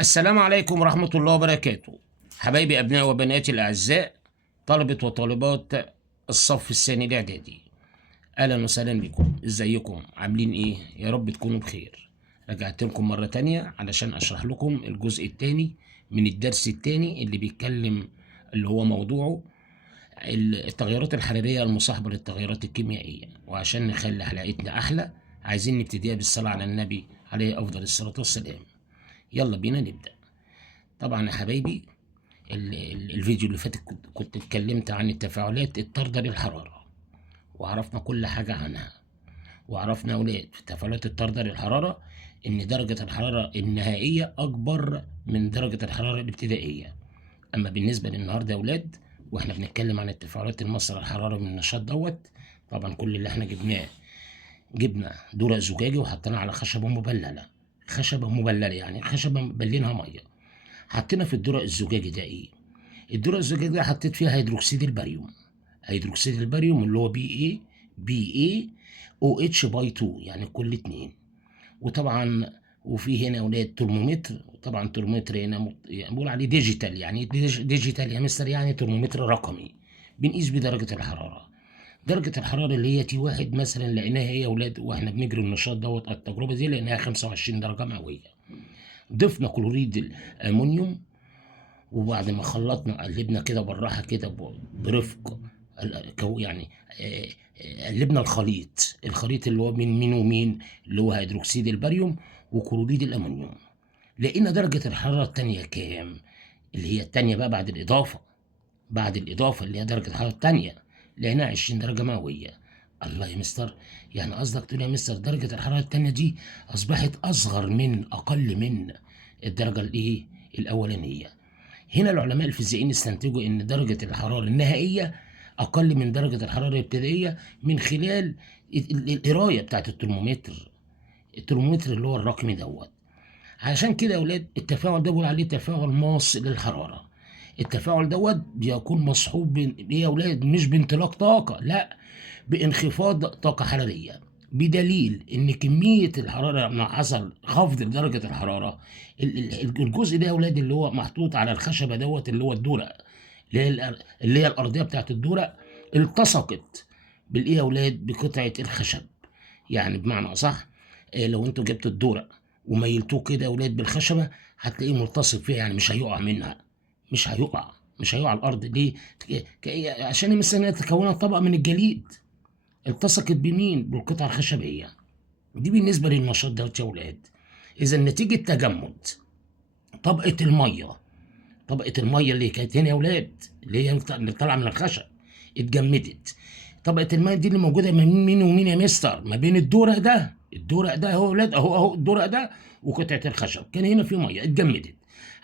السلام عليكم ورحمة الله وبركاته. حبايبي أبناء وبناتي الأعزاء، طلبة وطالبات الصف الثاني الإعدادي، أهلا وسهلا بكم. إزيكم؟ عاملين إيه؟ يا رب تكونوا بخير. رجعت لكم مرة تانية علشان أشرح لكم الجزء الثاني من الدرس الثاني اللي بيتكلم، اللي هو موضوعه التغيرات الحرارية المصاحبة للتغيرات الكيميائية. وعشان نخلي حلقتنا أحلى عايزين نبتديها بالصلاة على النبي عليه أفضل الصلاة والسلام. يلا بينا نبدأ. طبعا يا حبايبي، الفيديو اللي فات كنت اتكلمت عن التفاعلات الطاردة للحرارة، وعرفنا كل حاجة عنها. وعرفنا يا أولاد في التفاعلات الطاردة للحرارة إن درجة الحرارة النهائية أكبر من درجة الحرارة الابتدائية. أما بالنسبة للنهاردة يا أولاد، وإحنا بنتكلم عن التفاعلات المصدر الحرارة من النشاط طبعا كل اللي إحنا جبنا درق زجاجي وحطيناه على خشبة مبللة. خشبة مبللة يعني خشبة مبلينها مية. حطينا في الدرق الزجاجي ده ايه؟ الدرق الزجاجي ده حطيت فيها هيدروكسيد الباريوم. هيدروكسيد الباريوم اللي هو بي اي او اتش باي 2، يعني كل اتنين. وطبعا وفي هنا يا اولاد ترمومتر. طبعا ترمومتر هنا بنقول عليه ديجيتال. يعني ديجيتال يا مستر؟ يعني ترمومتر رقمي بنقيس بدرجة الحرارة. درجة الحرارة اللي هي تي واحد مثلا لقيناها هي يا اولاد واحنا بنجري النشاط التجربة دي لقيناها 25 درجة مئوية. ضفنا كلوريد الامونيوم، وبعد ما خلطنا قلبنا كده بالراحه كده برفق. يعني قلبنا الخليط اللي هو من مين ومين، اللي هو هيدروكسيد الباريوم وكلوريد الامونيوم. لقينا درجه الحراره الثانيه كام؟ اللي هي الثانيه بقى بعد الاضافه اللي هي درجه الحراره الثانيه، لقيناها 20 درجه مئويه. الله يا مستر، يعني قصدك تقول يا مستر درجه الحراره الثانيه دي اصبحت اقل من الدرجه الاولانيه. هنا العلماء الفيزيائيين استنتجوا ان درجة الحرارة النهائية اقل من درجة الحرارة الابتدائية من خلال القراية بتاعت الترمومتر اللي هو الرقمي عشان كده يا اولاد التفاعل ده بيقول عليه تفاعل ماس للحرارة. التفاعل بيكون مصحوب يا اولاد مش بانطلاق طاقة، لا، بانخفاض طاقة حرارية. بدليل ان كمية الحرارة لما حصل خفض لدرجة الحرارة، الجزء ده يا اولاد اللي هو محطوط على الخشبة اللي هو الدورق، اللي هي الارضية بتاعت الدورق، التصقت بالايه يا اولاد؟ بقطعة الخشب. يعني بمعنى اصح، لو انتوا جبتوا الدورق وميلتوه كده يا اولاد بالخشبة هتلاقيه ملتصق فيها، يعني مش هيقع منها. مش هيقع على الارض. ليه؟ عشان مثلا تكونت طبقة من الجليد التصقت بمين؟ بالقطعة الخشبية. دي بالنسبة للنشاط يا ولاد. إذا نتيجة تجمد طبقة المية اللي كانت هنا يا ولاد، اللي طالعة من الخشب، اتجمدت. طبقة المية دي اللي موجودة ما بين مين ومين يا مستر؟ ما بين الدورق ده اهو يا ولاد، اهو الدورق ده وقطعة الخشب، كان هنا في مية اتجمدت.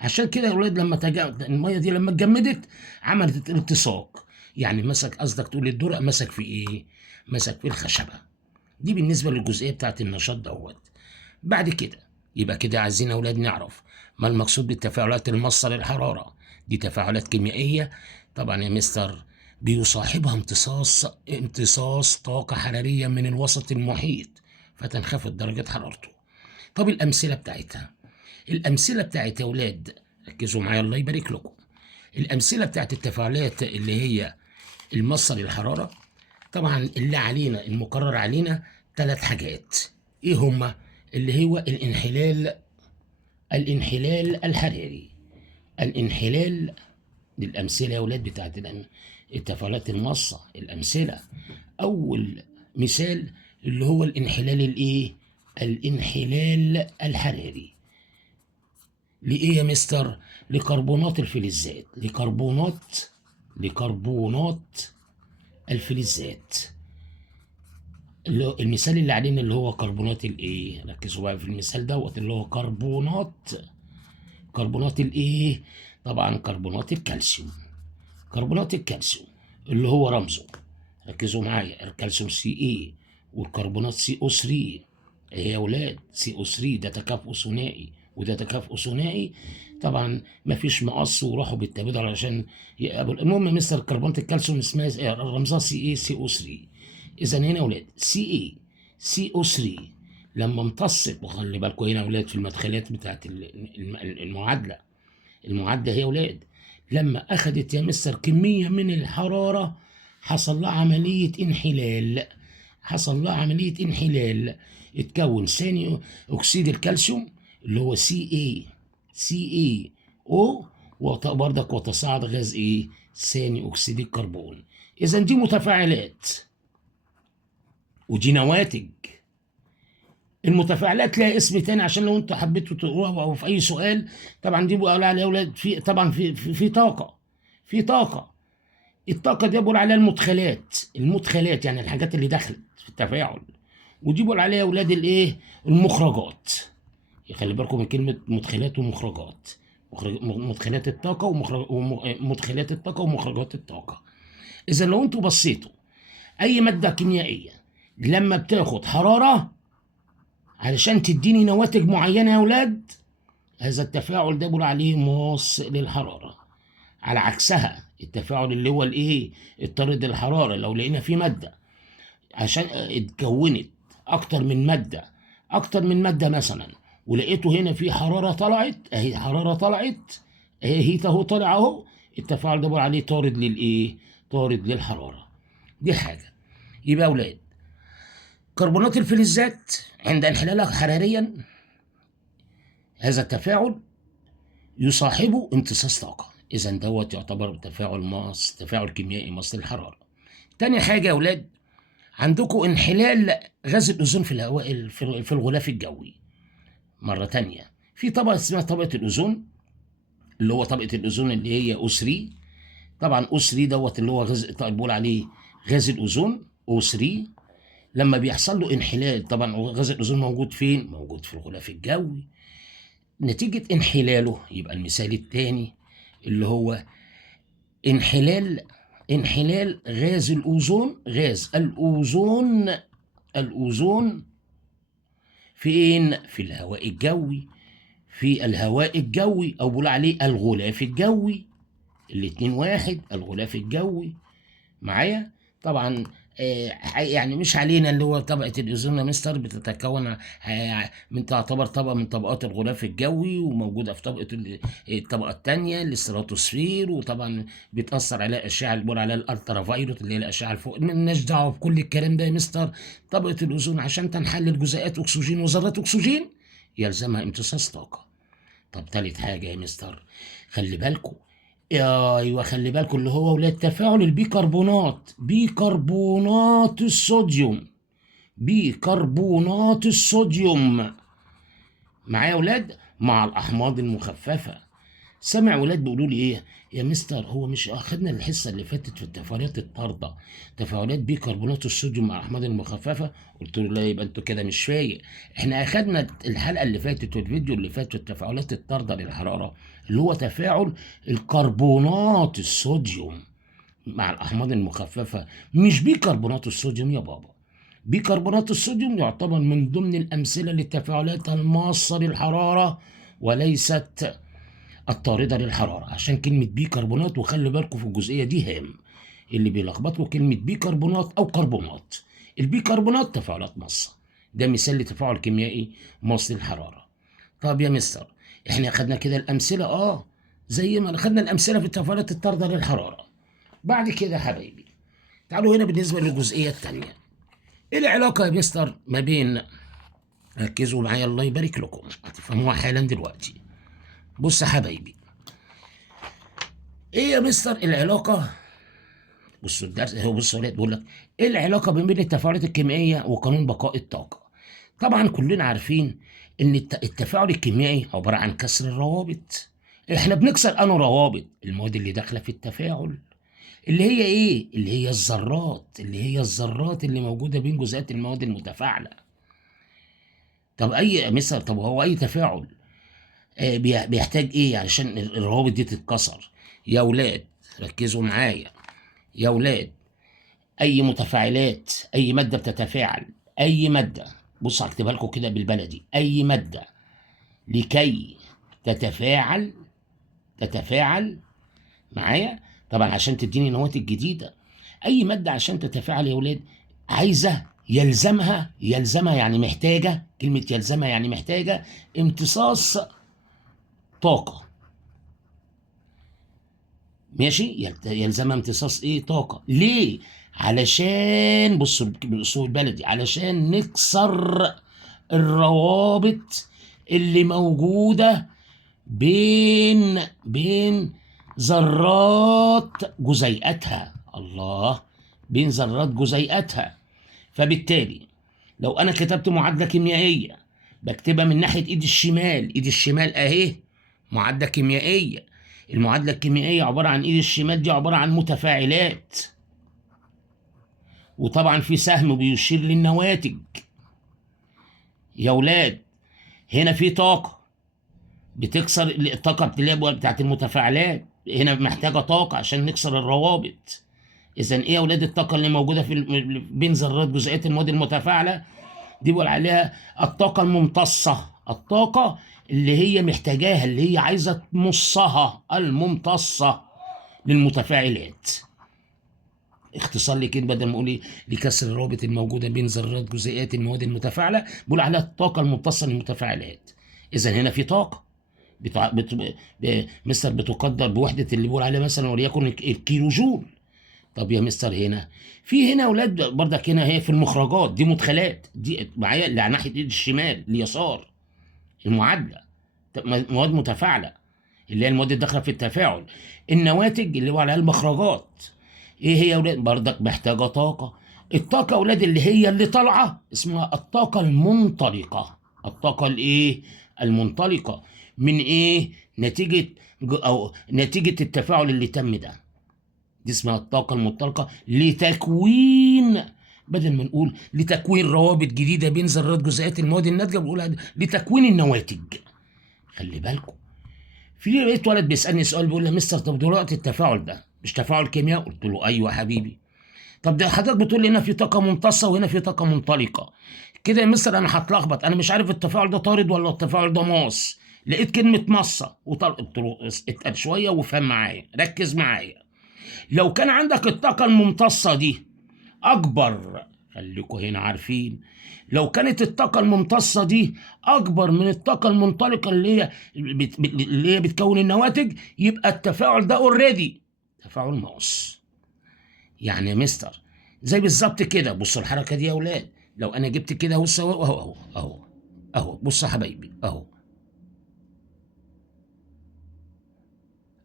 عشان كده يا ولاد لما المية دي لما اتجمدت عملت التصاق. يعني قصدك تقول الدورق مسك في ايه؟ مسك في الخشبة. دي بالنسبة للجزئية بتاعت النشاط بعد كده يبقى كده عايزين يا اولاد نعرف ما المقصود بالتفاعلات المصة للحرارة. دي تفاعلات كيميائية طبعا يا مستر، بيصاحبها امتصاص طاقة حرارية من الوسط المحيط فتنخفض درجة حرارته. طب الأمثلة بتاعتها يا اولاد ركزوا معايا الله يبارك لكم. الأمثلة بتاعت التفاعلات اللي هي المصة للحرارة، طبعا اللي علينا المقرر علينا 3 حاجات. ايه هما؟ اللي هو الانحلال الحراري. الانحلال دي الامثله يا اولاد بتاعت التفاعلات المصه. الامثله، اول مثال اللي هو الانحلال الحراري. لايه يا مستر؟ لكربونات الفلزات. لكربونات الفلزات. المثال اللي علينا اللي هو كربونات ركزوا بقى في المثال اللي هو كربونات طبعا كربونات الكالسيوم. اللي هو رمزه، ركزوا معايا، الكالسيوم Ca، والكربونات CO3. ايه يا اولاد؟ CO3 ده تكافؤ ثنائي وده تكافؤ ثنائي. طبعا مفيش مقص وراحوا بالتبادل علشان يقابل. المهم مستر كربونات الكالسيوم اسمها رمزها CO3. اذا هنا يا اولاد CO3 لما امتصت، وخلي بالكم هنا يا اولاد في المدخلات بتاعت المعادله، المعادله هي يا اولاد لما اخذت يا مستر كميه من الحراره حصل لها عمليه انحلال، حصل لها عمليه انحلال، اتكون ثاني اكسيد الكالسيوم اللي هو CaO، وبرضك وتصاعد غاز ايه؟ ثاني اكسيد الكربون. اذا دي متفاعلات ودي نواتج. المتفاعلات لها اسم تاني عشان لو انتوا حبيتوا تقروها او في اي سؤال. طبعا دي بقول عليها يا اولاد في طبعا في طاقه، في طاقه. الطاقه دي بقول عليها المدخلات، المدخلات يعني الحاجات اللي دخلت في التفاعل. ودي بقول عليها يا اولاد الايه؟ المخرجات. خلي بالكم من كلمه مدخلات ومخرجات. مدخلات الطاقه ومدخلات الطاقه ومخرجات الطاقه. اذا لو انتوا بصيتوا اي ماده كيميائيه لما بتاخد حراره علشان تديني نواتج معينه يا اولاد، هذا التفاعل ده بيقول عليه ماص للحراره. على عكسها التفاعل اللي هو الايه؟ الطارد للحراره، لو لقينا فيه ماده عشان اتكونت اكتر من ماده، اكتر من ماده مثلا، ولقيته هنا في حراره طلعت، اهي حراره طلعت، اهي هيت اهو طالع اهو، التفاعل ده بيقول عليه طارد للايه؟ طارد للحراره. دي حاجه. يبقى يا اولاد كربونات الفلزات عند انحلالها حراريا هذا التفاعل يصاحبه امتصاص طاقه، اذا دوت يعتبر تفاعل ماس، تفاعل كيميائي ماس للحراره. تاني حاجه يا اولاد عندكم انحلال غاز الاوزون في الهواء في الغلاف الجوي. مره تانيه في طبقه اسمها طبقه الاوزون، اللي هو طبقه الاوزون اللي هي O3. طبعا O3 دوت اللي هو غاز بيقول عليه غاز الاوزون O3. لما بيحصل له انحلال، طبعا غاز الاوزون موجود فين؟ موجود في الغلاف الجوي. نتيجة انحلاله يبقى المثال الثاني اللي هو انحلال غاز الأوزون، غاز الأوزون فين؟ في الهواء الجوي، في الهواء الجوي أو بقول عليه الغلاف الجوي. الاتنين واحد، الغلاف الجوي. معايا؟ طبعا يعني مش علينا اللي هو طبقة الأوزون يا مستر بتتكون من تعتبر طبقة من طبقات الغلاف الجوي، وموجودة في الطبقة الثانية الاستراتوسفير، وطبعا بتأثر على الأشعة اللي بيقول عليها الألترا فايولوت اللي هي الأشعة الفوق. مالناش دعوة بكل الكلام ده يا مستر. طبقة الأوزون عشان تنحل جزيئات أكسجين وذرات أكسجين يلزمها امتصاص طاقة. طب تالت حاجة يا مستر خلي بالكم، ايوه خلي بالكم اللي هو ولاد تفاعل البيكربونات، بيكربونات الصوديوم، بيكربونات الصوديوم معايا يا ولاد مع الاحماض المخففه. سامع ولاد بيقولوا لي ايه يا مستر؟ هو مش اخدنا الحصه اللي فاتت في التفاعلات الطارده تفاعلات بيكربونات الصوديوم مع الاحماض المخففه؟ قلت له لا، يبقى انتوا كده مش فايق. احنا اخدنا الحلقه اللي فاتت والفيديو اللي فات في التفاعلات الطارده للحراره اللي هو تفاعل الكربونات الصوديوم مع الاحماض المخففه، مش بيكربونات الصوديوم يا بابا. بيكربونات الصوديوم يعتبر من ضمن الامثله للتفاعلات الماصه للحراره وليست الطاردة للحرارة، عشان كلمة بيكربونات. وخلي بالكم في الجزئية دي هام، اللي بيلخبط له كلمة بيكربونات أو كربونات. البيكربونات تفاعلات ماصة، ده مثال لتفاعل كيميائي ماص للحرارة. طب يا مستر احنا أخدنا كده الأمثلة زي ما أخدنا الأمثلة في التفاعلات الطاردة للحرارة. بعد كده يا حبايبي تعالوا هنا بالنسبة للجزئية الثانية. إيه العلاقة يا مستر ما بين، ركزوا معايا الله يبارك لكم هتفهموها حالا دلوقتي. بص يا حبايبي، ايه يا مستر العلاقه؟ بصوا الدرس هو، بص يا ولاد بيقول لك ايه العلاقه بين التفاعلات الكيميائيه وقانون بقاء الطاقه؟ طبعا كلنا عارفين ان التفاعل الكيميائي عباره عن كسر الروابط. احنا بنكسر انه روابط المواد اللي داخله في التفاعل، اللي هي ايه؟ اللي هي الذرات، اللي هي الذرات اللي موجوده بين جزيئات المواد المتفاعله. طب اي مستر، طب هو اي تفاعل بيحتاج ايه علشان الروابط دي تتكسر؟ يا ولاد ركزوا معايا يا ولاد، اي متفاعلات، اي ماده بتتفاعل، اي ماده، بص هكتبها لكم كده بالبلدي، اي ماده لكي تتفاعل معايا طبعا عشان تديني نواتج جديده. اي ماده عشان تتفاعل يا ولاد عايزه يلزمها يعني محتاجة، كلمة يلزمها يعني محتاجة امتصاص طاقة. ماشي، يلزمها امتصاص ايه؟ طاقة. ليه؟ علشان بص بالاسلوب البلدي، علشان نكسر الروابط اللي موجودة بين ذرات جزيئاتها. الله، بين ذرات جزيئاتها. فبالتالي لو انا كتبت معادلة كيميائية بكتبها من ناحية ايدي الشمال اهي، معادلة كيميائية. المعادلة الكيميائية عبارة عن ايدي الشمال دي عبارة عن متفاعلات، وطبعا في سهم بيشير للنواتج. يا ولاد هنا في طاقة بتكسر الطاقة بتاعت المتفاعلات، هنا محتاجة طاقة عشان نكسر الروابط. إذا إيه يا ولاد الطاقة اللي موجودة بين ذرات جزيئات المواد المتفاعلة؟ دي بقول عليها الطاقة الممتصة، الطاقة اللي هي محتاجاها، اللي هي عايزة تمصها، الممتصة للمتفاعلات. اختصار لي كده، بدل ما اقول ايه لكسر الروابط الموجوده بين ذرات جزيئات المواد المتفاعله، بقول عليها الطاقه الممتصه للمتفاعلات. اذا هنا في طاقه مستر بتقدر بوحده اللي بيقول عليها مثلا وليكن الكيلو جول. طب يا مستر هنا في هنا اولاد برضك، هنا هي في المخرجات دي مدخلات، دي معايا اللي على ناحيه ايد الشمال اليسار المعادله مواد متفاعله اللي هي المواد الداخله في التفاعل. النواتج اللي هو عليها المخرجات، ايه هي يا اولاد؟ برضك محتاجه طاقه. الطاقه يا اولاد اللي هي اللي طالعه اسمها الطاقه المنطلقه. الطاقه الايه؟ المنطلقه. من ايه؟ نتيجه او نتيجه التفاعل اللي تم ده، دي اسمها الطاقه المنطلقه لتكوين، بدل ما نقول لتكوين روابط جديده بين ذرات جزيئات المواد الناتجه بنقول لتكوين النواتج. خلي بالكم، في لقيت ولد بيسالني سؤال بيقول لي مستر طب دلوقتي التفاعل ده مش تفاعل كيمياء؟ قلت له ايوه يا حبيبي. طب ده حضرتك بتقول لي هنا في طاقه ممتصه وهنا في طاقه منطلقه، كده يا مستر انا هتلخبط، انا مش عارف التفاعل ده طارد ولا التفاعل ده ماس. لقيت كلمه مصه قلت له اتقل شويه وفهم معايا، ركز معايا. لو كان عندك الطاقه الممتصه دي اكبر، خليكوا هنا عارفين، لو كانت الطاقة الممتصة دي أكبر من الطاقة المنطلقة اللي هي بتكون النواتج، يبقى التفاعل ده اوريدي تفاعل ماس. يعني يا مستر زي بالظبط كده، بصوا الحركة دي يا أولاد، لو أنا جبت كده بص أهو أهو أهو أهو أهو، بص يا حبايبي أهو،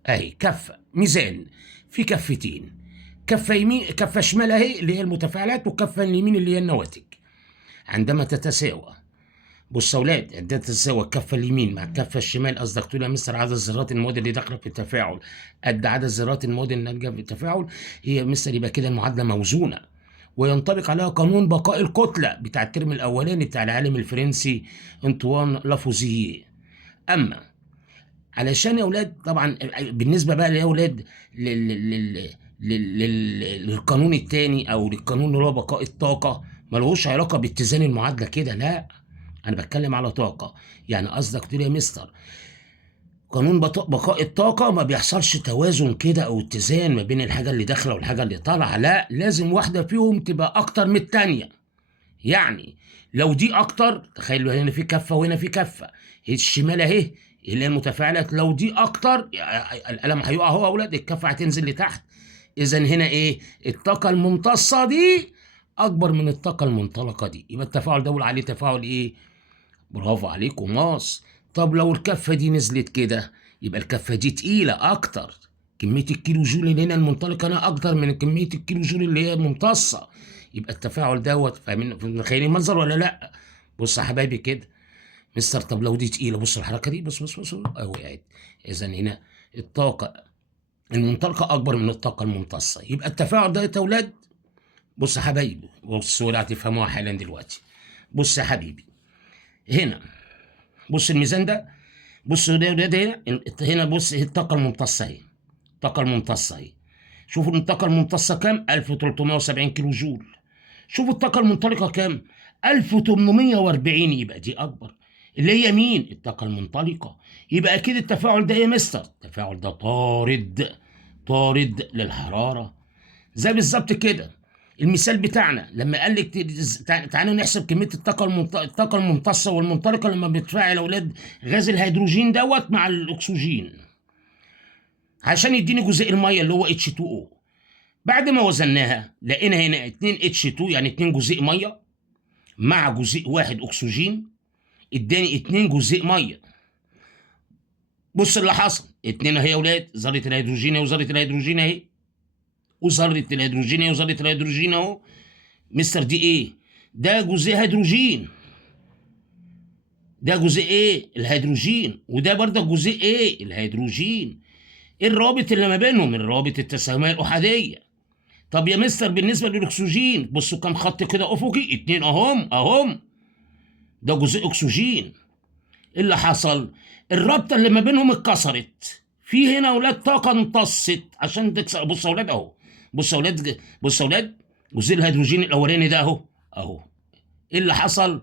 أهي كفة ميزان، في كفتين، كفة يمين كفة شمال أهي اللي هي المتفاعلات، والكفة اليمين اللي هي النواتج. عندما تتساوى، بص يا اولاد عندما تتساوى الكفه اليمين مع الكفه الشمال، قصدك تقول يا مستر عدد ذرات المواد اللي داخله في التفاعل قد عدد ذرات المواد الناتجه في التفاعل، هي يا مستر يبقى كده المعادله موزونه، وينطبق عليها قانون بقاء الكتله بتاع الترم الاولاني بتاع العالم الفرنسي انطوان لافوزييه. اما علشان يا اولاد طبعا بالنسبه بقى يا اولاد للقانون الثاني او للقانون اللي هو بقاء الطاقه، ملوش علاقه باتزان المعادله كده، لا، انا بتكلم على طاقه. يعني قصدك تقول يا مستر قانون بقاء الطاقه ما بيحصلش توازن كده او اتزان ما بين الحاجه اللي داخله والحاجه اللي طالعه، لا، لازم واحده فيهم تبقى اكتر من الثانيه. يعني لو دي اكتر، تخيلوا هنا في كفه وهنا في كفه، هي الشمال اهي اللي هي المتفاعلات، لو دي اكتر القلم هيقع اهو يا اولاد، الكفه هتنزل لتحت. اذا هنا ايه؟ الطاقه الممتصه دي اكبر من الطاقه المنطلقه دي، يبقى التفاعل ده بقول عليه تفاعل ايه؟ برافو عليكم ماس. طب لو الكفه دي نزلت كده، يبقى الكفه دي تقيله اكتر، كميه الكيلو جول اللي هنا المنطلقه هنا اكتر من كميه الكيلو جول اللي هي الممتصه، يبقى التفاعل دوت. فاهمين متخيلين المنظر ولا لا؟ بص يا حبايبي كده، مستر طب لو دي تقيله، بص الحركه دي، بص بص بص اهو قاعد. اذا هنا الطاقه المنطلقه اكبر من الطاقه الممتصه، يبقى التفاعل ده يا اولاد، بص يا حبايبي، بص ولا هتفهموها حالا دلوقتي. بص يا حبيبي هنا، بص الميزان ده، بص ده هنا بص هي الطاقه الممتصه اهي، الطاقه الممتصه اهي، شوفوا الطاقه الممتصه كام؟ 1370 كيلو جول. شوفوا الطاقه المنطلقه كام؟ 1840، يبقى دي اكبر، اللي هي مين؟ الطاقه المنطلقه. يبقى اكيد التفاعل ده ايه يا مستر؟ التفاعل ده طارد، طارد للحراره. زي بالظبط كده المثال بتاعنا لما قال لك تعالوا نحسب كميه الطاقه الممتصه والمنطلقه لما بيتفاعل اولاد غاز الهيدروجين دوت مع الاكسجين عشان يديني جزيء الميه اللي هو H2O. بعد ما وزناها لقينا هنا 2 H2 يعني 2 جزيء ميه مع جزيء واحد اكسجين، اداني 2 جزيء ميه. بص اللي حصل، 2 اهي يا اولاد، ذره الهيدروجين وذره الهيدروجين اهي، وذره الهيدروجين وذره الهيدروجين اهو. مستر دي ايه؟ ده جزيء هيدروجين، ده جزيء ايه؟ الهيدروجين، وده برضه جزيء ايه؟ الهيدروجين. ايه الرابط اللي ما بينهم؟ الرابط التساهميه الاحاديه. طب يا مستر بالنسبه للاكسجين، بصوا كام خط كده افقي، 2 اهم، ده جزيء اكسجين. ايه اللي حصل؟ الرابطه اللي ما بينهم اتكسرت. في هنا اولاد طاقه امتصت عشان تكسر. بص يا اولاد اهو، بص يا اولاد، بص يا اولاد، جزيء الهيدروجين الاولاني ده اهو. ايه اللي حصل؟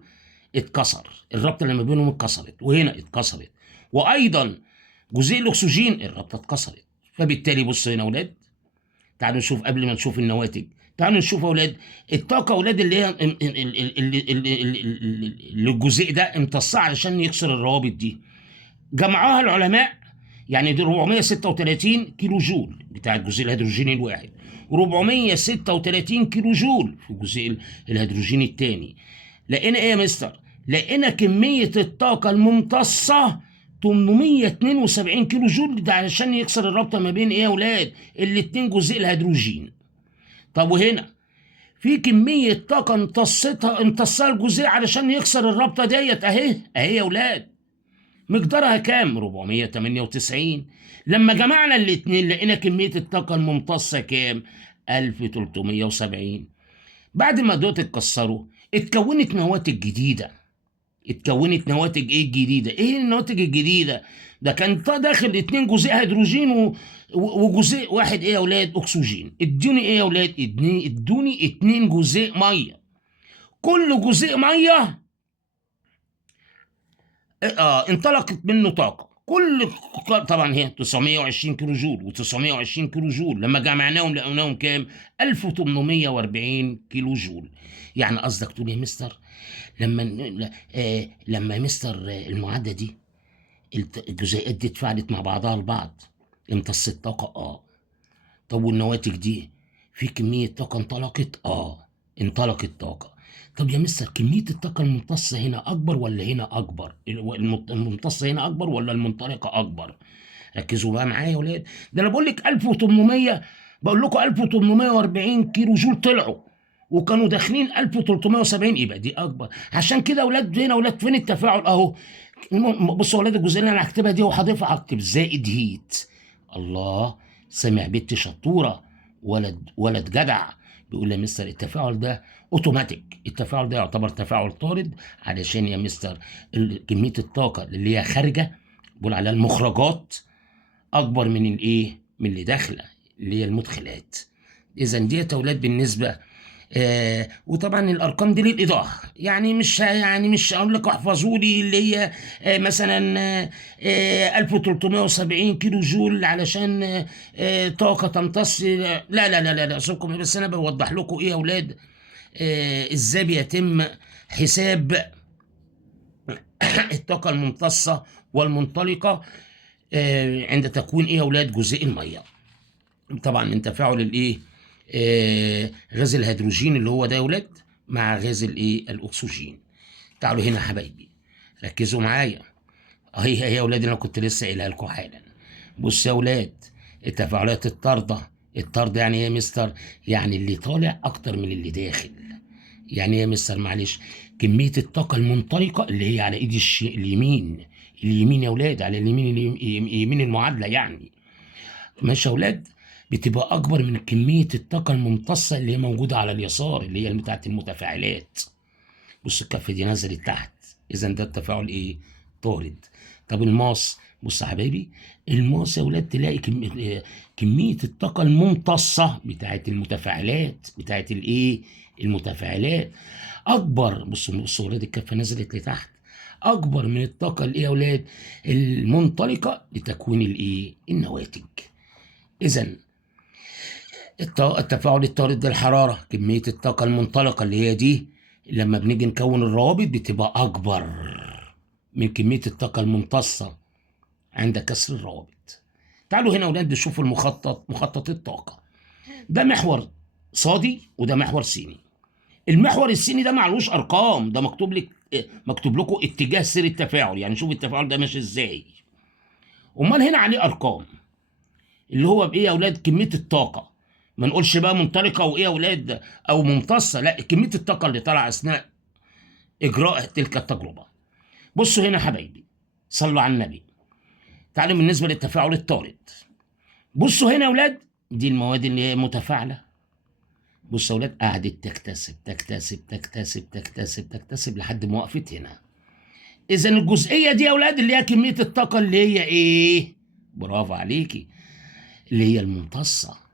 اتكسر، الرابطه اللي ما بينهم اتكسرت، وهنا اتكسرت، وايضا جزيء الاكسجين الرابطه اتكسرت. فبالتالي بص هنا يا اولاد، تعالوا نشوف قبل ما نشوف النواتج. تعالوا نشوف يا اولاد الطاقه يا اولاد اللي هي اللي الجزيء ده امتصها علشان يكسر الروابط دي. جمعوها العلماء، يعني دي 436 كيلو جول بتاع الجزيء الهيدروجيني الواحد، و436 كيلو جول في الجزيء الهيدروجيني الثاني. لقينا ايه يا مستر؟ لقينا كميه الطاقه الممتصه 872 كيلو جول، ده علشان يكسر الرابطه ما بين ايه يا اولاد؟ الاتنين جزيء الهيدروجين. طب وهنا في كميه طاقه امتصها الجزيء علشان يكسر الرابطه ديت اهي يا اولاد. مقدارها كام؟ 498. لما جمعنا الاتنين لقينا كميه الطاقه الممتصه كام؟ 1370. بعد ما دوت اتكسروا اتكونت نواتج جديده. اتكونت نواتج ايه الجديده؟ ايه النواتج الجديده؟ ده كان داخل 2 جزيء هيدروجين وجزيء واحد ايه يا اولاد؟ اكسجين. ادوني ايه يا اولاد؟ ادوني 2 جزيء ميه. كل جزيء ميه انطلقت منه طاقه. طبعا هي 920 كيلو جول و920 كيلو جول، لما جمعناهم لقيناهم كام؟ 1840 كيلو جول. يعني قصدك تقول يا مستر لما مستر المعادله دي الجزيئات دي اتفاعلت مع بعضها البعض امتصت طاقه؟ طب والنواتج دي في كميه طاقه انطلقت؟ انطلقت طاقه. طب يا مستر كميه الطاقه الممتصه هنا اكبر ولا هنا اكبر؟ الممتصه هنا اكبر ولا المنطلقه اكبر؟ ركزوا بقى معايا يا ولاد، ده انا بقول لك 1800، بقول لكم 1840 كيلو جول طلعوا وكانوا داخلين 1370، يبقى دي اكبر. عشان كده اولاد هنا اولاد فين التفاعل اهو. بصوا اولاد الجزئيه اللي انا هكتبها دي وهضيفها، هكتب زائد هيت. الله، سامع بنت شطوره، ولد جدع بيقول يا مستر التفاعل ده اوتوماتيك، التفاعل ده يعتبر تفاعل طارد علشان يا مستر كميه الطاقه اللي هي خارجه بقول عليها المخرجات اكبر من الايه؟ من اللي داخله اللي هي المدخلات. اذا ديت يا اولاد بالنسبه وطبعا الارقام دي للايضاح، يعني مش هقول لك احفظوا لي اللي هي مثلا 1370 كيلو جول علشان طاقه تمتص. لا لا لا لا سيبكم، بس انا بوضح لكم ايه يا اولاد ازاي بيتم حساب الطاقه الممتصه والمنطلقه عند تكوين ايه يا اولاد؟ جزيء الميه. طبعا من تفاعل الايه؟ غاز الهيدروجين اللي هو ده يا ولاد مع غاز الايه؟ الاكسجين. تعالوا هنا يا حبايبي ركزوا معايا، هي يا ولاد انا كنت لسه قايلها لكم حالا. بص يا ولاد التفاعلات الطارده، الطارده يعني ايه يا مستر؟ يعني اللي طالع اكتر من اللي داخل. يعني ايه يا مستر؟ معلش، كميه الطاقه المنطلقه اللي هي على ايد اليمين يا ولاد، على يمين المعادله يعني، ماشي يا ولاد، بتبقى اكبر من كميه الطاقه الممتصه اللي هي موجوده على اليسار اللي هي بتاعه المتفاعلات. بص الكفه دي نزلت تحت، اذا ده التفاعل ايه؟ طارد. طب الماس، بص يا حبايبي، الماس يا ولاد تلاقي كميه الطاقه الممتصه بتاعه المتفاعلات، بتاعه الايه؟ المتفاعلات اكبر. بص يا ولاد الكفه نزلت لتحت، اكبر من الطاقه الايه يا ولاد؟ المنطلقه لتكوين الايه؟ النواتج. اذا التفاعل الطارد للحرارة، كمية الطاقة المنطلقة اللي هي دي لما بنيجي نكون الروابط بتبقى أكبر من كمية الطاقة الممتصة عند كسر الروابط. تعالوا هنا أولاد نشوف مخطط الطاقة. ده محور صادي وده محور سيني. المحور السيني ده معلوش أرقام، ده مكتوب لكم اتجاه سير التفاعل، يعني شوف التفاعل ده ماشي ازاي. امال هنا عليه ارقام اللي هو بايه يا اولاد؟ كميه الطاقه. ما نقولش بقى منطلقه وايه يا اولاد او ممتصه، لا، كميه الطاقه اللي طالعه اثناء اجراء تلك التجربه. بصوا هنا حبايبي، صلوا على النبي. تعالوا بالنسبه للتفاعل الطارد، بصوا هنا يا اولاد، دي المواد اللي هي متفاعله. بصوا يا اولاد، قعدت تكتسب تكتسب تكتسب تكتسب تكتسب لحد ما وقفت هنا. اذا الجزئيه دي يا اولاد اللي هي كميه الطاقه اللي هي ايه؟ برافو عليكي، اللي هي الممتصه.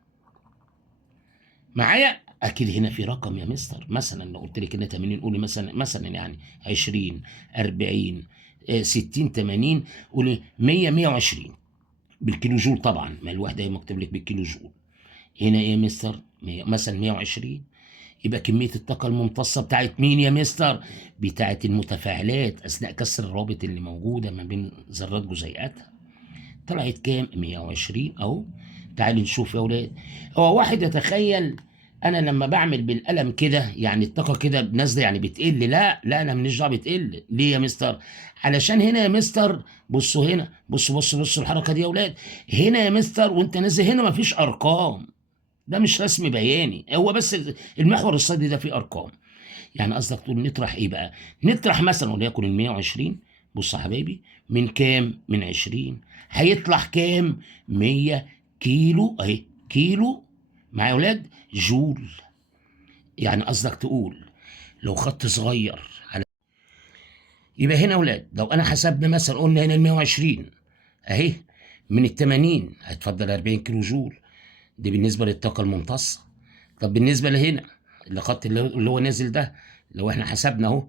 معايا؟ اكيد هنا في رقم يا مستر، مثلا لو قلت لك ان 80، قولي مثلا يعني 20 40 60 80، قولي 100 120 بالكيلو جول. طبعا ما الوحده هي مكتوب لك بالكيلو جول. هنا ايه يا مستر؟ مثلا 120. يبقى كميه الطاقه الممتصه بتاعت مين يا مستر؟ بتاعت المتفاعلات اثناء كسر الروابط اللي موجوده ما بين ذرات جزيئاتها. طلعت كام؟ 120 اهو. تعالوا نشوف يا اولاد. هو واحد يتخيل انا لما بعمل بالقلم كده يعني الطاقه كده نازله يعني بتقل. لا لا، انا ماليش دعوه بتقل. ليه يا مستر؟ علشان هنا يا مستر، بصوا هنا، بصوا الحركه دي يا اولاد. هنا يا مستر وانت نازل هنا مفيش ارقام، ده مش رسم بياني، هو بس المحور الصدري ده فيه ارقام. يعني قصدك تقول نطرح ايه بقى؟ نطرح مثلا وليكن ال 120. بص يا حبايبي، من كام؟ من 20 هيطلع كام؟ 100 كيلو اهي، كيلو معايا يا اولاد جول. يعني قصدك تقول لو خط صغير على، يبقى هنا يا اولاد لو انا حسبنا مثلا قلنا هنا ال 120 اهي، من ال 80 هيتفضل 40 كيلو جول، دي بالنسبه للطاقه الممتصه. طب بالنسبه لهنا الخط اللي هو نازل ده، لو احنا حسبنا اهو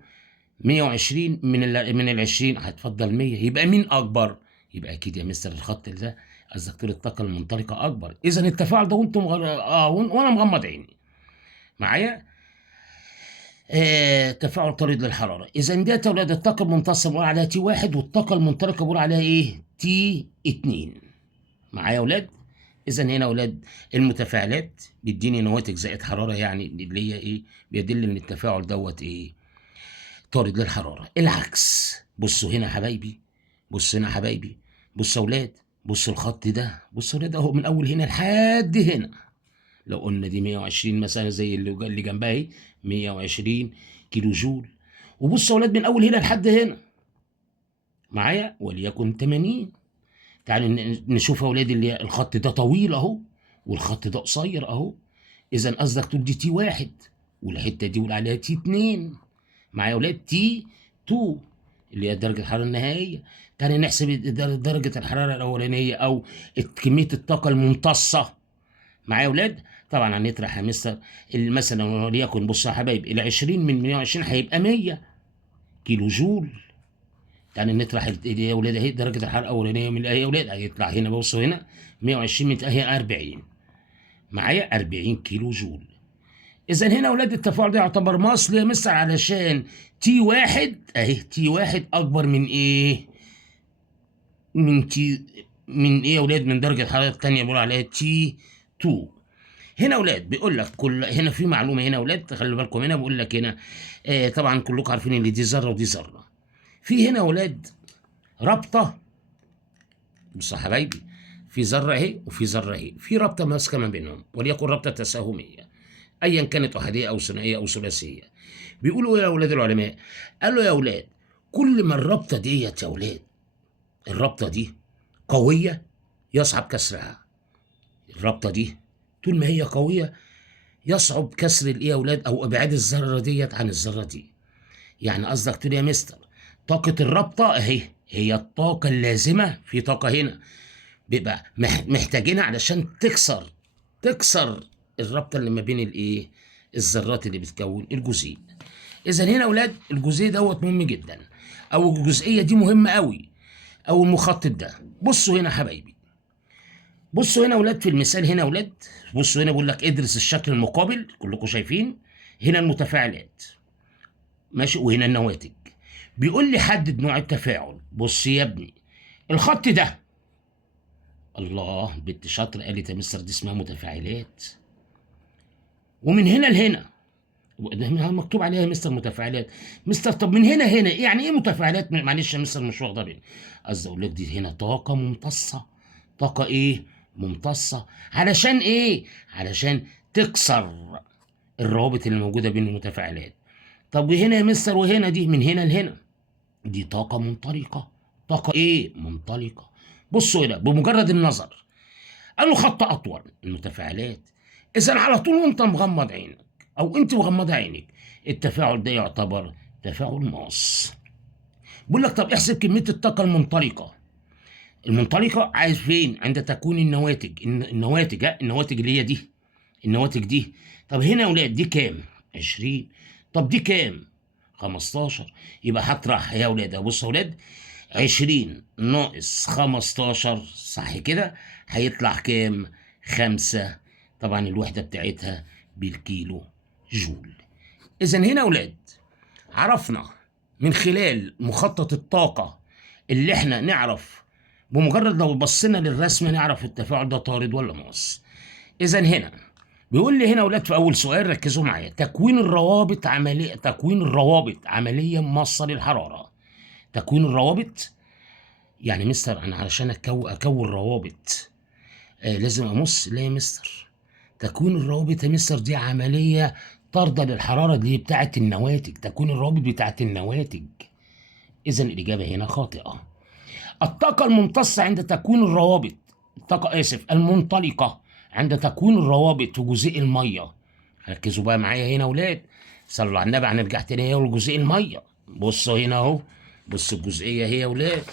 120 من ال 20 هتفضل 100، يبقى مين اكبر؟ يبقى اكيد يا مستر الخط ده قصدك تقول الطاقه المنطلقه اكبر. اذا التفاعل ده وانتم وانا مغمض عيني معايا. تفاعل طارد للحراره. اذا دي يا اولاد الطاقه الممتصه بنقول عليها تي واحد، والطاقه المنطلقه بنقول عليها ايه؟ تي 2. معايا يا اولاد؟ اذا هنا يا اولاد المتفاعلات بيديني نواتج زائد حراره، يعني اللي هي ايه؟ بيدل ان التفاعل دوت ايه؟ طارد للحراره. العكس، بصوا هنا يا حبايبي، بصوا هنا يا حبايبي، بصوا يا اولاد، بصوا الخط ده، بصوا يا اولاد اهو من اول هنا لحد هنا. لو قلنا دي 120 مثلا زي اللي جنبها اهي 120 كيلو جول. وبصوا يا اولاد من اول هنا لحد هنا معايا وليكن 80. تعالوا نشوف يا اولاد اللي الخط ده طويل اهو والخط ده قصير اهو. اذا قصدك تقول دي تي واحد، والحته دي قول عليها تي 2. معايا يا اولاد تي 2 اللي هي درجه الحراره النهائيه. تعالى نحسب درجه الحراره الاولانيه او كميه الطاقه الممتصه. معايا يا اولاد؟ طبعا هنطرح يا مستر مثلا وليكن، بصوا يا حبايبي، ال 20 من 120 هيبقى 100 كيلو جول. يعني نطرح يا اولاد اهي درجه الحراره الاولانيه من اهي يا اولاد، هيطلع هنا بصوا هنا 120 من اهي 40. معايا 40 كيلو جول. اذا هنا اولاد التفاعل ده يعتبر مصل يا مستر علشان تي واحد اهي، تي واحد اكبر من ايه؟ من تي، من ايه يا اولاد؟ من درجه الحراره الثانيه بيقولوا عليها تي 2. هنا اولاد بيقول لك هنا في معلومه هنا اولاد خلي بالكم. هنا بيقول لك هنا طبعا كلكم عارفين ان دي ذره ودي ذره. في هنا اولاد رابطه، بصوا يا حبايبي، في ذره اهي وفي ذره اهي، في رابطه ماسكه ما بينهم وليكن رابطه تساهميه ايا كانت احاديه او ثنائيه او ثلاثيه. بيقولوا ايه يا اولاد العلماء؟ قالوا يا اولاد كل ما الرابطه ديت يا اولاد، الرابطه دي قويه يصعب كسرها. الرابطه دي طول ما هي قويه يصعب كسر الايه يا اولاد او ابعاد الذره ديت عن الذره دي. يعني قصدك تقول يا مستر طاقه الرابطه اهي هي الطاقه اللازمه، في طاقه هنا بيبقى محتاجينها علشان تكسر الرابطه اللي ما بين الايه؟ الذرات اللي بتكون الجزيء. اذا هنا يا اولاد الجزيء دوت مهم جدا، او الجزئيه دي مهمه قوي، او المخطط ده. بصوا هنا يا حبايبي، بصوا هنا يا ولاد في المثال هنا يا ولاد، بصوا هنا بيقول لك ادرس الشكل المقابل، كلكم شايفين هنا المتفاعلات ماشي، وهنا النواتج. بيقول لي حدد نوع التفاعل. بص يا ابني الخط ده، الله بنت شاطر قالت يا مستر دي اسمها متفاعلات، ومن هنا لهنا ده مكتوب عليها يا مستر متفاعلات. مستر طب من هنا هنا يعني ايه متفاعلات؟ معلش يا مستر مش واخده بالي. قصدي اقول لك دي هنا طاقه ممتصه. طاقه ايه؟ ممتصه. علشان ايه؟ علشان تكسر الروابط اللي موجوده بين المتفاعلات. طب وهنا يا مستر وهنا دي من هنا لهنا دي طاقه منطلقه. طاقه ايه؟ منطلقه. بصوا هنا بمجرد النظر قالوا خط اطول المتفاعلات، اذا على طول وانت مغمض عينك او انت مغمضه عينك التفاعل ده يعتبر تفاعل ماس. بيقول لك طب احسب كميه الطاقه المنطلقه. المنطلقه عايز فين؟ عند تكوين النواتج. النواتج النواتج اللي هي دي، النواتج دي. طب هنا يا ولاد دي كام؟ 20. طب دي كام؟ 15. يبقى هطرح يا ولاد، بص يا ولاد 20 ناقص 15 صح كده هيطلع كام؟ 5. طبعا الوحدة بتاعتها بالكيلو جول. إذا هنا يا ولاد عرفنا من خلال مخطط الطاقة اللي احنا نعرف بمجرد لو بصينا للرسم نعرف التفاعل ده طارد ولا ماس. إذا هنا بيقول لي هنا يا ولاد في أول سؤال ركزوا معايا، تكوين الروابط عملية ماصة للحرارة. تكوين الروابط يعني مستر انا علشان اكون روابط لازم امص؟ لا يا مستر، تكوين الروابط يا مستر دي عمليه طارده للحراره دي بتاعه النواتج، تكوين الروابط بتاعه النواتج. اذا الاجابه هنا خاطئه. الطاقه الممتصه عند تكوين الروابط، الطاقه اسف المنطلقه عند تكوين الروابط في جزيء الميه. ركزوا بقى معايا هنا يا اولاد، صلوا على النبي هنرجع تاني اهو لجزيء الميه. بصوا هنا اهو، بصوا الجزئيه هي يا اولاد،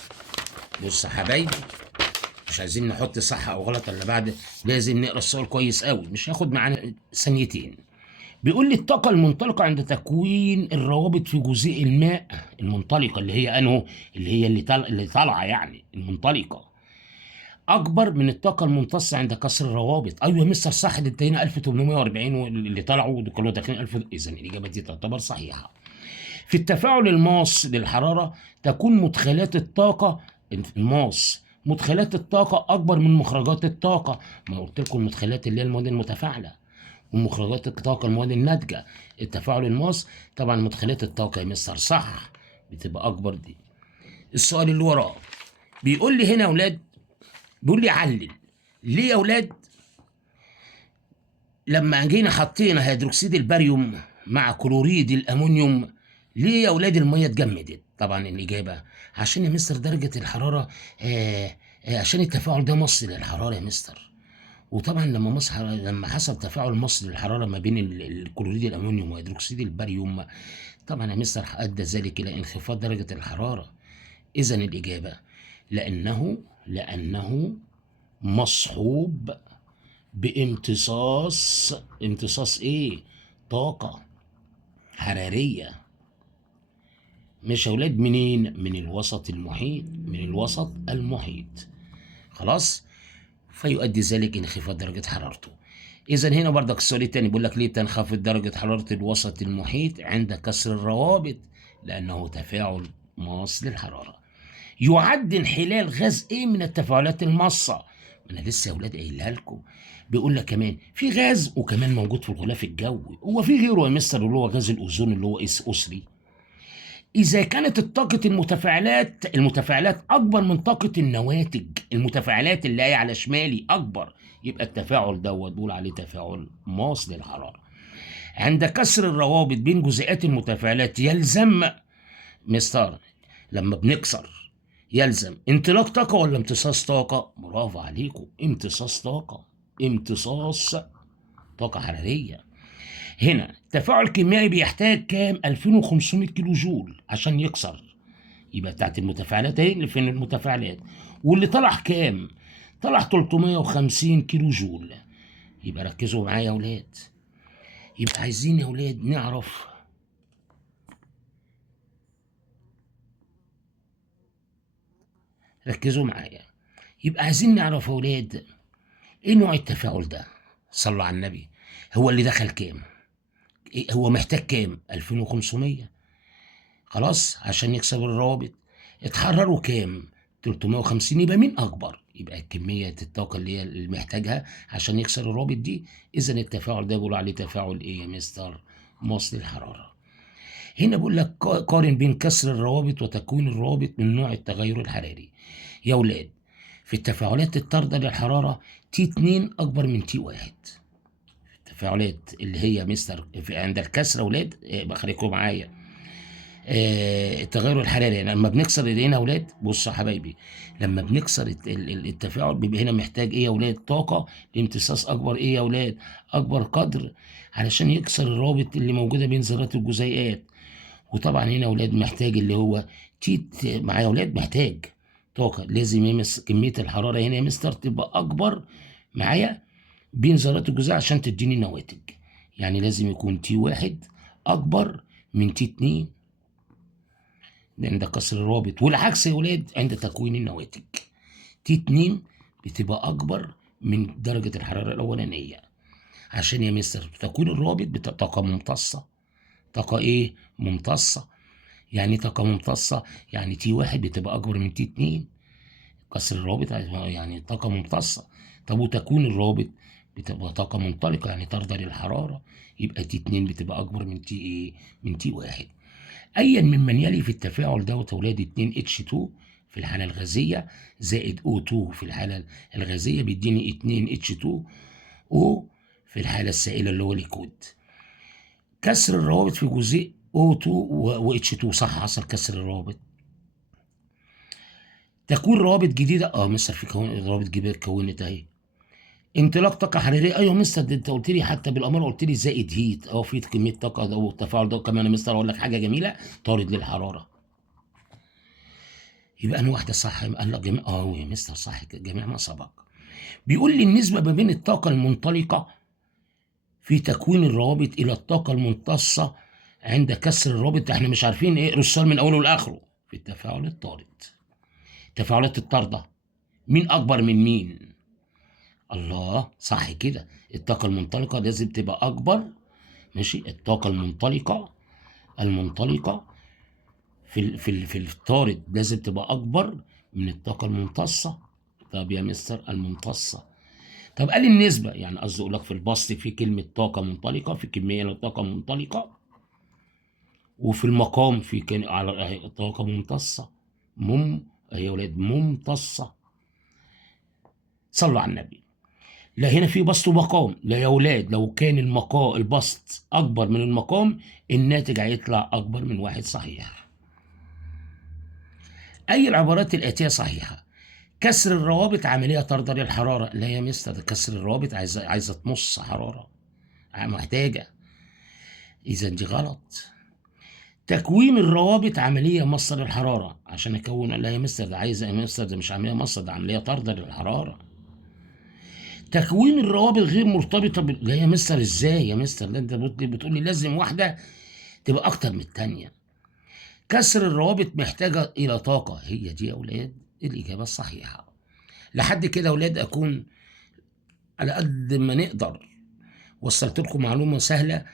بص يا حبايبي مش عايزين نحط صح او غلط الا بعد، لازم نقرا السؤال كويس قوي مش هياخد معانا ثانيتين. بيقول لي الطاقه المنطلقه عند تكوين الروابط في جزيء الماء. المنطلقه اللي هي انه اللي هي اللي طالعه يعني المنطلقه اكبر من الطاقه الممتصه عند كسر الروابط. ايوه يا مستر صح، ده انتهينا 1840 واللي طلعوا كانوا داخلين 1000. اذا الاجابه دي تعتبر صحيحه. في التفاعل الماس للحرارة تكون مدخلات الطاقة، الماس مدخلات الطاقة أكبر من مخرجات الطاقة. ما قلت لكم المدخلات اللي هي المواد المتفاعلة ومخرجات الطاقة المواد الناتجة. التفاعل الماس طبعا مدخلات الطاقة يا مستر صح بتبقى أكبر دي. السؤال اللي وراه بيقول لي هنا يا أولاد، بيقول لي علل ليه يا أولاد لما جينا حطينا هيدروكسيد الباريوم مع كلوريد الامونيوم ليه يا اولاد الميه اتجمدت؟ طبعا الاجابه عشان يا مستر درجه الحراره عشان التفاعل ده مصل للحراره يا مستر. وطبعا لما حصل تفاعل مصل للحراره ما بين الكلوريد الامونيوم وهيدروكسيد الباريوم طبعا يا مستر ادى ذلك الى انخفاض درجه الحراره. اذا الاجابه لانه مصحوب امتصاص ايه؟ طاقة حرارية. مش يا اولاد منين؟ من الوسط المحيط، من الوسط المحيط. خلاص، فيؤدي ذلك انخفاض درجة حرارته. اذا هنا برضك السؤال الثاني بيقول لك ليه تنخفض درجة حرارة الوسط المحيط عند كسر الروابط؟ لانه تفاعل ماس للحرارة. يعد انحلال غاز ايه من التفاعلات الماصه؟ انا لسه يا اولاد قايلها لكم. بيقول لك كمان في غاز وكمان موجود في الغلاف الجوي، هو في غيره يا مستر اللي هو غاز الاوزون اللي هو اسري. اذا كانت طاقه المتفاعلات اكبر من طاقه النواتج، المتفاعلات اللي هي على شمالي اكبر، يبقى التفاعل دوت بقول عليه تفاعل ماس للحراره. عند كسر الروابط بين جزيئات المتفاعلات يلزم مستر لما بنكسر يلزم انطلاق طاقة ولا امتصاص طاقة؟ برافو عليكم، امتصاص طاقة، امتصاص طاقة حرارية. هنا التفاعل الكيميائي بيحتاج كام؟ 2500 كيلو جول عشان يكسر. يبقى بتاعت المتفاعلات اهي اللي فين المتفاعلات، واللي طلع كام؟ طلع 350 كيلو جول. يبقى ركزوا معايا يا اولاد، يبقى عايزين يا اولاد نعرف، ركزوا معايا، يبقى عايزين نعرف يا اولاد ايه نوع التفاعل ده؟ صلوا على النبي. هو اللي دخل كام؟ هو محتاج كام؟ 2500 خلاص عشان يكسب الروابط. اتحرروا كام؟ 350. يبقى مين اكبر؟ يبقى كمية الطاقة اللي هي اللي محتاجها عشان يكسر الرابط دي. اذا التفاعل ده بيقولوا عليه تفاعل ايه يا مستر؟ موصل الحرارة. هنا بقول لك قارن بين كسر الروابط وتكوين الروابط من نوع التغير الحراري. يا ولاد، في التفاعلات الطاردة للحرارة T2 أكبر من T1. التفاعلات اللي هي مستر عند الكسر يا ولاد، بخليكم معايا. التغير الحراري يعني لما بنكسر ايدينا يا ولاد، بصوا يا حبايبي، لما بنكسر التفاعل بيبقى هنا محتاج ايه يا ولاد؟ طاقه لامتصاص اكبر ايه يا ولاد؟ اكبر قدر علشان يكسر الروابط اللي موجوده بين ذرات الجزيئات. وطبعا هنا يا ولاد محتاج اللي هو تيت معايا يا ولاد، محتاج طاقه. لازم كميه الحراره هنا يا مستر تبقى اكبر معايا بين ذرات الجزيء عشان تديني نواتج. يعني لازم يكون T1 اكبر من T2 عند كسر الرابط، والعكس يا ولاد عند تكوين النواتج. T2 بتبقى اكبر من درجه الحراره الاولانيه عشان يا مستر تكوين الرابط بتبقى طاقه ممتصه. طاقه ايه؟ ممتصه. يعني طاقه ممتصه يعني T1 بتبقى اكبر من T2. كسر الرابط يعني طاقه ممتصه. طب وتكوين الرابط بتبقى طاقه منطلقه يعني طارده للحراره. يبقى T2 بتبقى اكبر من T ايه؟ من T1. ايا ممن يلي في التفاعل دوت ولاد 2H2 في الحاله الغازيه زائد O2 في الحاله الغازيه بيديني 2H2O في الحاله السائله اللي هو ليكويد. كسر الروابط في جزيء O2 و H2 صح، حصل كسر الروابط. تكوين روابط جديده مستر في روابط جديده اتكونت اهي. انطلاق طاقه حراريه، ايوه مستر ده انت قلت لي حتى بالاماره، قلت لي زائد هيت في كميه طاقه ده والتفاعل ده كمان يا مستر. اقول لك حاجه جميله، طارد للحراره. يبقى انا واحده صح. قال لك جميع يا مستر صح جميع ما سبق. بيقول لي النسبه ما بين الطاقه المنطلقه في تكوين الروابط الى الطاقه الممتصه عند كسر الرابط. احنا مش عارفين ايه السؤال من اوله لاخره. في التفاعل الطارد، التفاعلات الطارده مين اكبر من مين؟ الله صح كده. الطاقه المنطلقه لازم تبقى اكبر. ماشي، الطاقه المنطلقه في الطارد لازم تبقى اكبر من الطاقه الممتصه. طب يا مستر الممتصه، طب قال النسبه، يعني قصدي اقول لك في البسط في كلمه طاقه منطلقه، في كميه للطاقه منطلقه، وفي المقام في كان على طاقه ممتصه. يا ولاد ممتصه. صلوا على النبي. لا هنا في بسط ومقام، لا يا ولاد، لو كان البسط اكبر من المقام الناتج هيطلع اكبر من واحد. صحيح. اي العبارات الاتيه صحيحه؟ كسر الروابط عمليه طارده للحراره. لا يا مستر، ده كسر الروابط عايزه تمص حراره محتاجه، اذا دي غلط. تكوين الروابط عمليه مص للحراره عشان اكون. لا يا مستر، ده عايزه يا مستر، ده مش عمليه مص، ده عمليه طارده للحراره. تكوين الروابط غير مرتبطه لا يا مستر، ازاي يا مستر؟ ده انت بتقول لي لازم واحده تبقى اكتر من الثانيه. كسر الروابط محتاجه الى طاقه. هي دي يا اولاد الاجابه الصحيحه. لحد كده يا اولاد اكون على قد ما نقدر وصلت لكم معلومه سهله،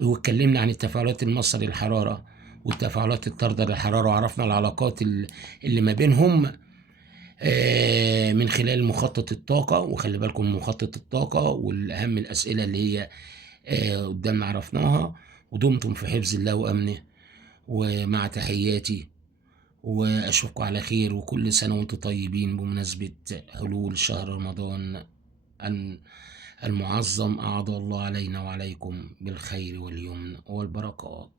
واتكلمنا عن التفاعلات المصة للحراره والتفاعلات الطاردة للحراره، وعرفنا العلاقات اللي ما بينهم من خلال مخطط الطاقه. وخلي بالكم من مخطط الطاقه، والاهم الاسئله اللي هي قدامنا عرفناها. ودمتم في حفظ الله وامنه، ومع تحياتي، واشوفكم على خير، وكل سنه وانتم طيبين بمناسبه حلول شهر رمضان المعظم. أعاد الله علينا وعليكم بالخير واليمن والبركات.